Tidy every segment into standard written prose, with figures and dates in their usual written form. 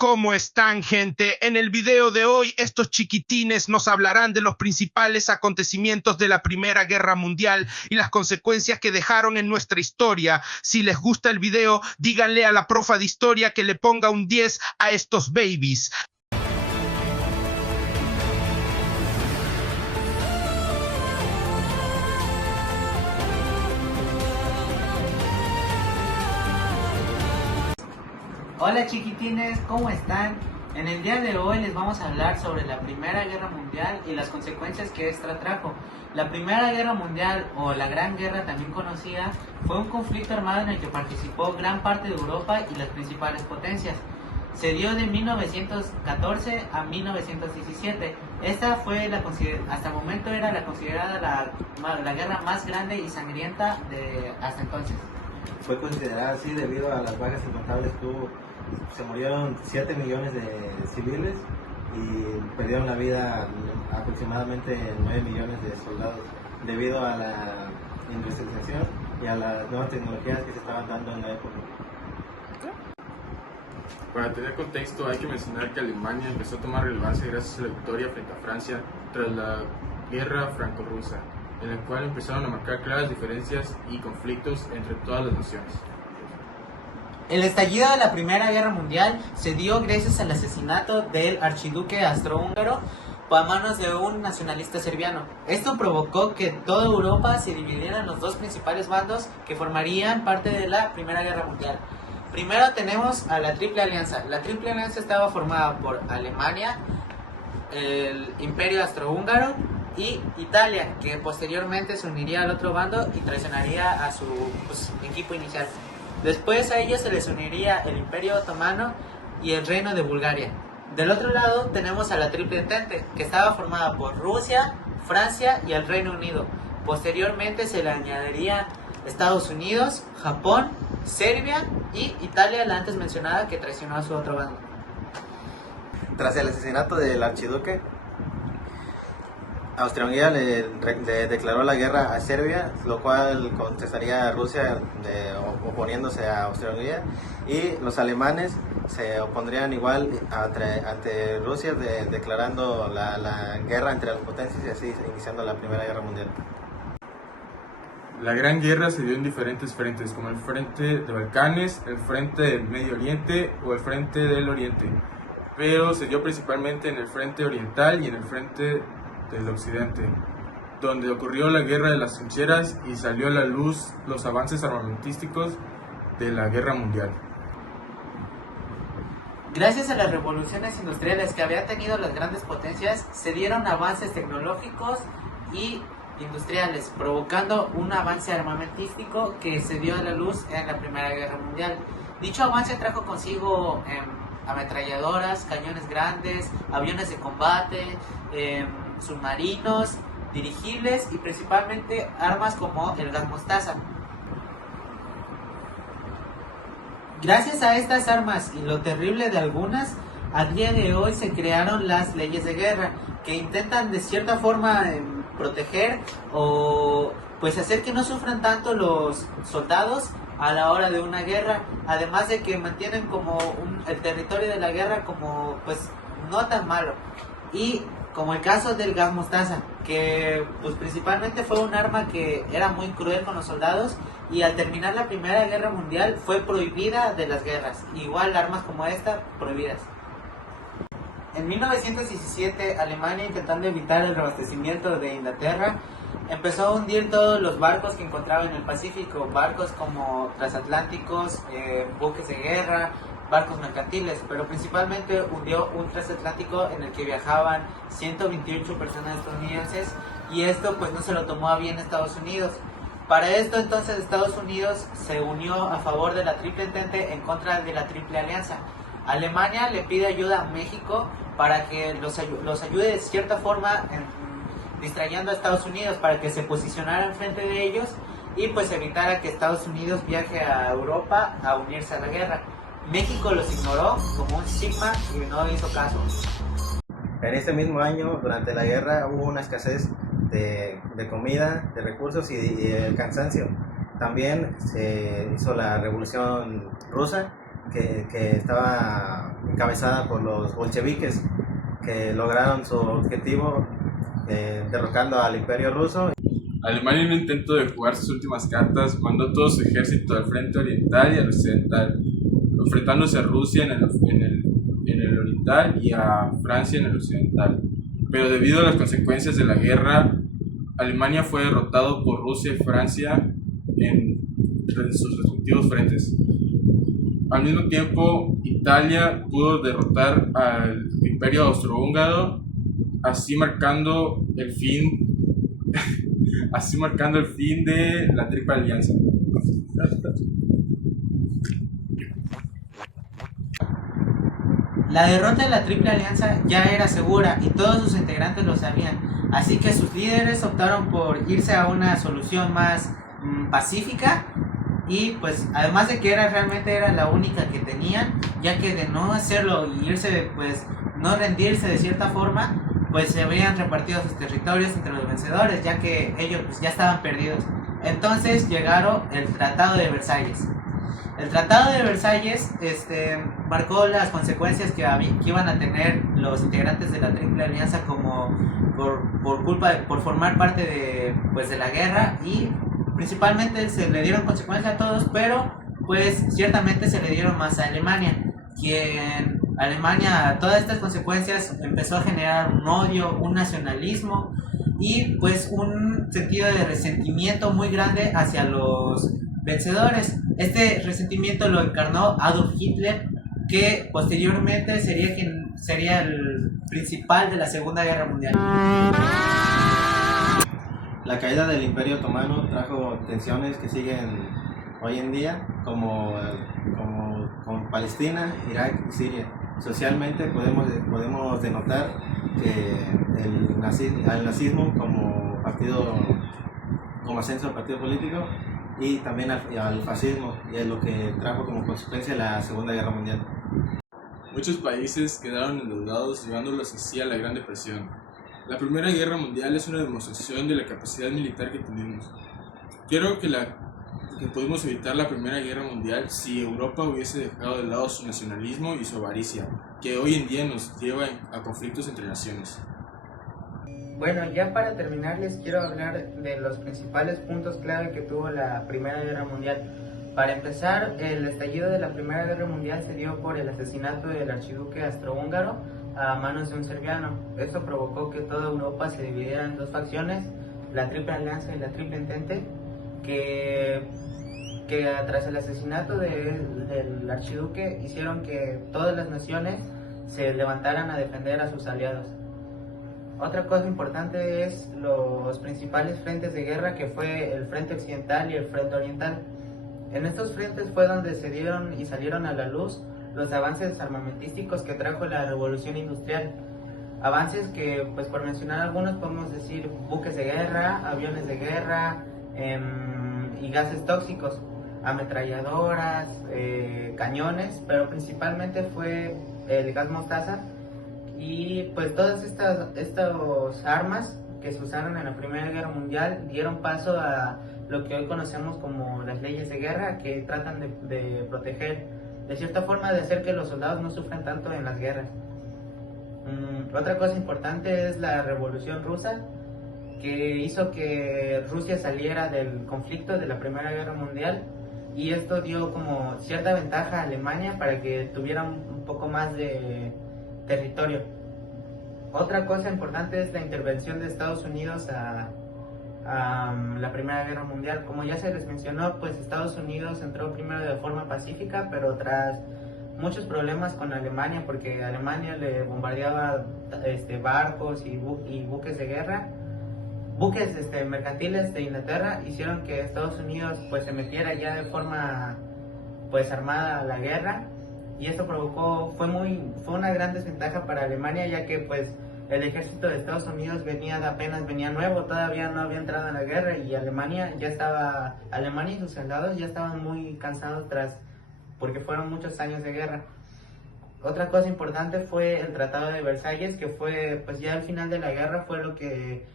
¿Cómo están, gente? En el video de hoy, estos chiquitines nos hablarán de los principales acontecimientos de la Primera Guerra Mundial y las consecuencias que dejaron en nuestra historia. Si les gusta el video, díganle a la profa de historia que le ponga un 10 a estos babies. Hola chiquitines, ¿cómo están? En el día de hoy les vamos a hablar sobre la Primera Guerra Mundial y las consecuencias que esta trajo. La Primera Guerra Mundial, o la Gran Guerra también conocida, fue un conflicto armado en el que participó gran parte de Europa y las principales potencias. Se dio de 1914 a 1917. Esta fue hasta el momento era la considerada la guerra más grande y sangrienta de hasta entonces. Fue considerada así debido a las bajas incontables que hubo. Se murieron 7 millones de civiles y perdieron la vida aproximadamente 9 millones de soldados debido a la industrialización y a las nuevas tecnologías que se estaban dando en la época. Para tener contexto, hay que mencionar que Alemania empezó a tomar relevancia gracias a la victoria frente a Francia tras la guerra franco-rusa, en la cual empezaron a marcar claras diferencias y conflictos entre todas las naciones. El estallido de la Primera Guerra Mundial se dio gracias al asesinato del archiduque austrohúngaro a manos de un nacionalista serbiano. Esto provocó que toda Europa se dividiera en los dos principales bandos que formarían parte de la Primera Guerra Mundial. Primero tenemos a la Triple Alianza. La Triple Alianza estaba formada por Alemania, el Imperio Austrohúngaro y Italia, que posteriormente se uniría al otro bando y traicionaría a su equipo inicial. Después a ellos se les uniría el Imperio Otomano y el Reino de Bulgaria. Del otro lado tenemos a la Triple Entente, que estaba formada por Rusia, Francia y el Reino Unido. Posteriormente se le añadiría Estados Unidos, Japón, Serbia y Italia, la antes mencionada, que traicionó a su otro bando. Tras el asesinato del archiduque, Austria-Hungría le declaró la guerra a Serbia, lo cual contestaría a Rusia oponiéndose a Austria-Hungría, y los alemanes se opondrían igual ante Rusia, declarando la guerra entre las potencias y así iniciando la Primera Guerra Mundial. La Gran Guerra se dio en diferentes frentes, como el frente de Balcanes, el frente del Medio Oriente o el frente del Oriente, pero se dio principalmente en el frente oriental y en el frente del occidente, donde ocurrió la Guerra de las Trincheras y salió a la luz los avances armamentísticos de la Guerra Mundial. Gracias a las revoluciones industriales que habían tenido las grandes potencias, se dieron avances tecnológicos y industriales, provocando un avance armamentístico que se dio a la luz en la Primera Guerra Mundial. Dicho avance trajo consigo ametralladoras, cañones grandes, aviones de combate, submarinos, dirigibles y principalmente armas como el gas mostaza. Gracias a estas armas y lo terrible de algunas, a día de hoy se crearon las leyes de guerra que intentan de cierta forma proteger o pues hacer que no sufran tanto los soldados a la hora de una guerra, además de que mantienen como el territorio de la guerra como pues no tan malo. Y como el caso del gas mostaza, que pues principalmente fue un arma que era muy cruel con los soldados y al terminar la Primera Guerra Mundial fue prohibida de las guerras, igual armas como esta prohibidas. En 1917, Alemania, intentando evitar el reabastecimiento de Inglaterra, empezó a hundir todos los barcos que encontraba en el Pacífico, barcos como transatlánticos, buques de guerra, barcos mercantiles, pero principalmente hundió un transatlántico en el que viajaban 128 personas estadounidenses y esto pues no se lo tomó a bien Estados Unidos. Para esto entonces Estados Unidos se unió a favor de la Triple Entente en contra de la Triple Alianza. Alemania le pide ayuda a México para que los ayude de cierta forma distrayendo a Estados Unidos para que se posicionara enfrente de ellos y pues evitara que Estados Unidos viaje a Europa a unirse a la guerra. México los ignoró como un sigma y no hizo caso. En este mismo año, durante la guerra, hubo una escasez de comida, de recursos y el cansancio. También se hizo la Revolución Rusa, que estaba encabezada por los bolcheviques, que lograron su objetivo derrocando al Imperio Ruso. Alemania, en un intento de jugar sus últimas cartas, mandó todo su ejército al frente oriental y al occidental, enfrentándose a Rusia en el oriental y a Francia en el occidental. Pero debido a las consecuencias de la guerra, Alemania fue derrotado por Rusia y Francia en sus respectivos frentes. Al mismo tiempo, Italia pudo derrotar al Imperio Austrohúngaro, así marcando el fin de la Triple Alianza. La derrota de la Triple Alianza ya era segura y todos sus integrantes lo sabían, así que sus líderes optaron por irse a una solución más pacífica, y pues además de que realmente era la única que tenían, ya que de no hacerlo y irse, pues no rendirse de cierta forma, pues se habían repartido sus territorios entre los vencedores, ya que ellos pues ya estaban perdidos. Entonces llegaron el Tratado de Versalles. El Tratado de Versalles marcó las consecuencias que iban a tener los integrantes de la Triple Alianza, como por formar parte de la guerra, y principalmente se le dieron consecuencias a todos, pero pues ciertamente se le dieron más a Alemania, quien todas estas consecuencias empezó a generar un odio, un nacionalismo y pues un sentido de resentimiento muy grande hacia los vencedores. Este resentimiento lo encarnó Adolf Hitler, que posteriormente sería el principal de la Segunda Guerra Mundial. La caída del Imperio Otomano trajo tensiones que siguen hoy en día, como con Palestina, Irak y Siria. Socialmente podemos denotar que al nazismo como ascenso al partido político, y también al fascismo, y es lo que trajo como consecuencia la Segunda Guerra Mundial. Muchos países quedaron endeudados, llevándolos así a la Gran Depresión. La Primera Guerra Mundial es una demostración de la capacidad militar que tenemos. Creo que pudimos evitar la Primera Guerra Mundial si Europa hubiese dejado de lado su nacionalismo y su avaricia, que hoy en día nos lleva a conflictos entre naciones. Bueno, ya para terminar les quiero hablar de los principales puntos clave que tuvo la Primera Guerra Mundial. Para empezar, el estallido de la Primera Guerra Mundial se dio por el asesinato del archiduque austrohúngaro a manos de un serbiano. Esto provocó que toda Europa se dividiera en dos facciones, la Triple Alianza y la Triple Entente, que tras el asesinato del archiduque hicieron que todas las naciones se levantaran a defender a sus aliados. Otra cosa importante es los principales frentes de guerra, que fue el frente occidental y el frente oriental. En estos frentes fue donde se dieron y salieron a la luz los avances armamentísticos que trajo la revolución industrial. Avances que, pues por mencionar algunos, podemos decir buques de guerra, aviones de guerra y gases tóxicos, ametralladoras, cañones, pero principalmente fue el gas mostaza. Y pues todas estas armas que se usaron en la Primera Guerra Mundial dieron paso a lo que hoy conocemos como las leyes de guerra, que tratan de proteger, de cierta forma, de hacer que los soldados no sufran tanto en las guerras. Otra cosa importante es la Revolución Rusa, que hizo que Rusia saliera del conflicto de la Primera Guerra Mundial, y esto dio como cierta ventaja a Alemania para que tuviera un poco más de territorio. Otra cosa importante es la intervención de Estados Unidos a la Primera Guerra Mundial. Como ya se les mencionó, pues Estados Unidos entró primero de forma pacífica, pero tras muchos problemas con Alemania, porque Alemania le bombardeaba barcos y buques de guerra. Buques mercantiles de Inglaterra hicieron que Estados Unidos pues se metiera ya de forma pues armada a la guerra, y esto fue una gran desventaja para Alemania, ya que pues el ejército de Estados Unidos apenas venía nuevo, todavía no había entrado en la guerra, y Alemania y sus soldados ya estaban muy cansados porque fueron muchos años de guerra. Otra cosa importante fue el Tratado de Versalles, que fue pues ya al final de la guerra, fue lo que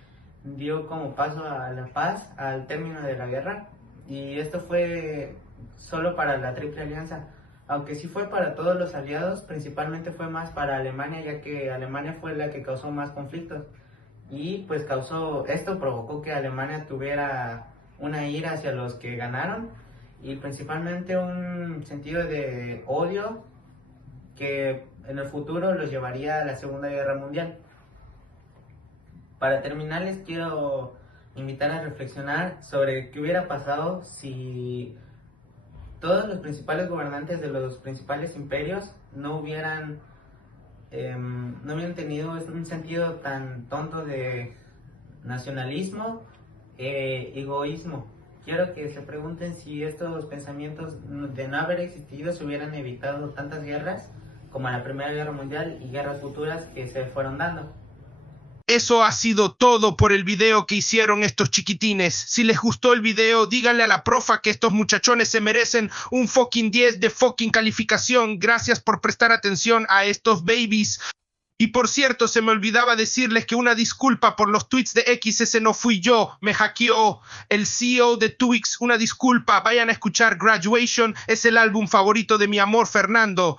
dio como paso a la paz, al término de la guerra, y esto fue solo para la Triple Alianza. Aunque sí fue para todos los aliados, principalmente fue más para Alemania, ya que Alemania fue la que causó más conflictos. Y pues esto provocó que Alemania tuviera una ira hacia los que ganaron y principalmente un sentido de odio que en el futuro los llevaría a la Segunda Guerra Mundial. Para terminar, les quiero invitar a reflexionar sobre qué hubiera pasado si todos los principales gobernantes de los principales imperios no hubieran tenido un sentido tan tonto de nacionalismo e egoísmo. Quiero que se pregunten si estos pensamientos de no haber existido se hubieran evitado tantas guerras como la Primera Guerra Mundial y guerras futuras que se fueron dando. Eso ha sido todo por el video que hicieron estos chiquitines. Si les gustó el video, díganle a la profa que estos muchachones se merecen un fucking 10 de fucking calificación. Gracias por prestar atención a estos babies. Y por cierto, se me olvidaba decirles que una disculpa por los tweets de X, ese no fui yo, me hackeó el CEO de Twix, una disculpa. Vayan a escuchar Graduation, es el álbum favorito de mi amor Fernando.